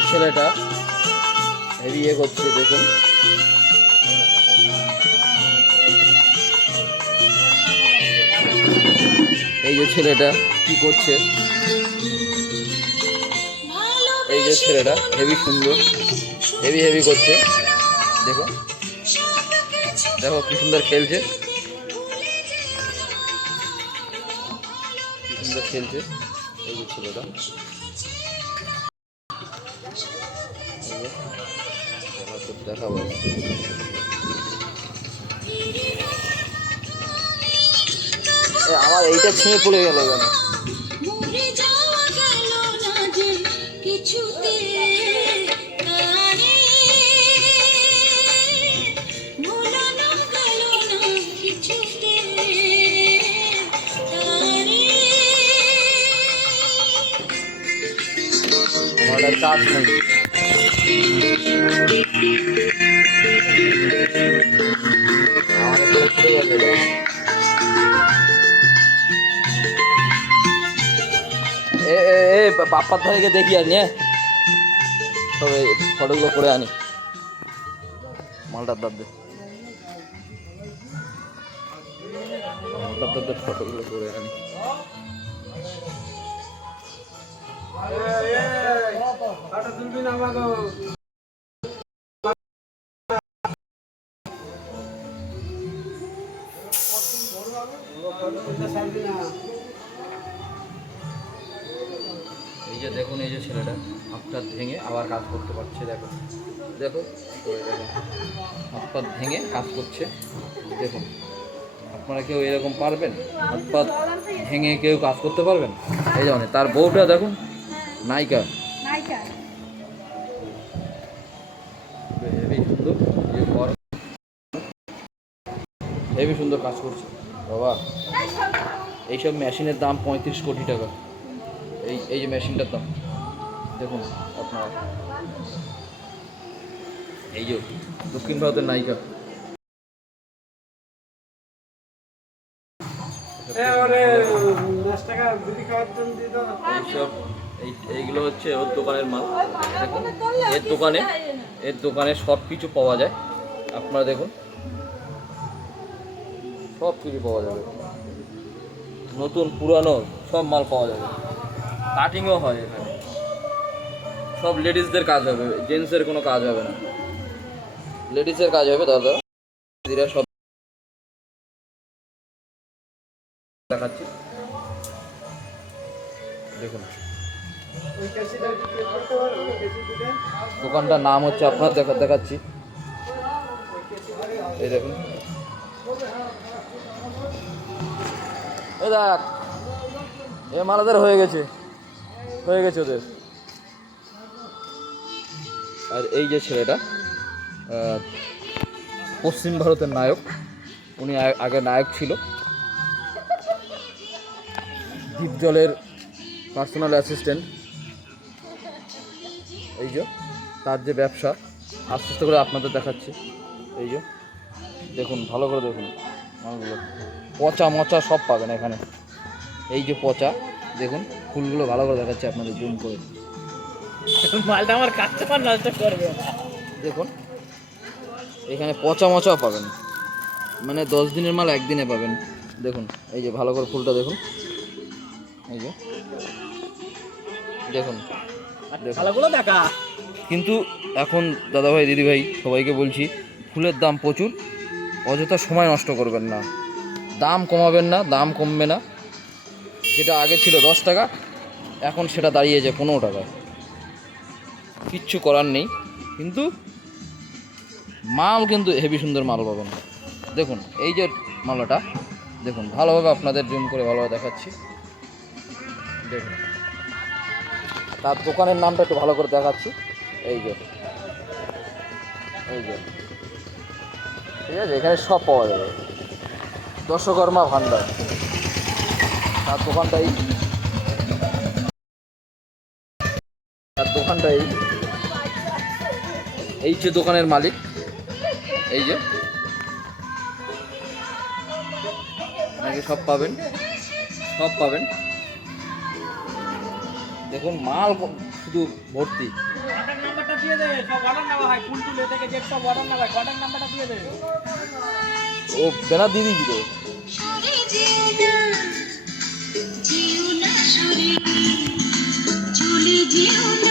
যে ছেলেটা হেভি করছে দেখুন। এই যে ছেলেটা কি করছে, এই যে ছেলেটা হেভি সুন্দর হেভি করছে দেখো, দেখো কি সুন্দর খেলছে, কি সুন্দর খেলছে এই যে ছেলেটা। দেখাবো আমার এইটা ছিঁড়ে পড়ে গেল কেন? আমার চার্জ নেই। বাপ্পার ধারে দেখি আর নিয়ে তবে ফটোগুলো করে আনি, মালটার দাঁত ফটোগুলো করে আনি। এই যে দেখুন, এই যে ছেলেটা হাতটা ভেঙে আবার কাজ করতে পারছে, দেখো দেখো হাত পা ভেঙে কাজ করছে দেখুন। আপনারা কেউ এরকম পারবেন? হাত পা ভেঙে কেউ কাজ করতে পারবেন? এই যেমন তার বউটা দেখুন, নায়িকা, হেভি সুন্দর, হেভি সুন্দর কাজ করছে বাবা। এইসব মেশিনের দাম 35 কোটি টাকা। এই যে মেশিনটার দাম দেখুন আপনারা। এই যে দক্ষিণ ভারতের নায়িকা, এইগুলো হচ্ছে ওর দোকানের মাল। দেখুন এর দোকানে সব কিছু পাওয়া যায়, আপনারা দেখুন সব কিছু পাওয়া যাবে, নতুন পুরানো সব মাল পাওয়া যাবে। কাটিংও হয় এখানে, সব লেডিসদের কাজ হবে, জেন্টসের কোনো কাজ হবে না, লেডিসের কাজ হবে দাদা দিদিরা সব দেখাচ্ছি দেখুন। দোকানটার নাম হচ্ছে আপনার দেখাচ্ছি, এই দেখুন। এই দেখ এ মালাদের হয়ে গেছে ওদের। আর এই যে ছেলেটা পশ্চিম ভারতের নায়ক, উনি আগে নায়ক ছিল, দ্বীপ জলের পার্সোনাল অ্যাসিস্ট্যান্ট। এই যে তার যে ব্যবসা, আস্তে আস্তে করে আপনাদের দেখাচ্ছি। এই যে দেখুন, ভালো করে দেখুন মালগুলো, পচা মচা সব পাবেন এখানে। এই যে পচা দেখুন, ফুলগুলো ভালো করে দেখাচ্ছি আপনাদের জুম করে। মালটা আমার কাস্টমার নষ্ট করবে দেখুন, এখানে পচা মচাও পাবেন, মানে 10 দিনের মাল একদিনে পাবেন দেখুন। এই যে ভালো করে ফুলটা দেখুন, এই যে দেখুন ভালোগুলো দেখা। কিন্তু এখন দাদাভাই দিদিভাই সবাইকে বলছি, ফুলের দাম প্রচুর, অযথা সময় নষ্ট করবেন না, দাম কমাবেন না, দাম কমবে না। যেটা আগে ছিল 10 টাকা, এখন সেটা দাঁড়িয়েছে 15 টাকা, কিচ্ছু করার নেই। কিন্তু মাল কিন্তু হেভি সুন্দর মাল পাবেন দেখুন। এই যে মালাটা দেখুন, ভালোভাবে আপনাদের জুম করে ভালোভাবে দেখাচ্ছি দেখুন। তার দোকানের নামটা একটু ভালো করে দেখাচ্ছি। এই যে ঠিক আছে, এখানে সব পাওয়া যাবে, দশকর্মা ভান্ডার। তার দোকানটাই এই যে দোকানের মালিক, এই যে নাকি সব পাবেন দেখুন, মাল শুধু ভর্তি। দিয়ে দে, সব অর্ডার নেওয়া হয়, ফুল টুল এ থেকে যে সব অর্ডার নেওয়া হয়, কন্ট্যাক্ট নাম্বারটা দিয়ে দে। ও ব্যানার দিয়ে দিবি তো? জীবনা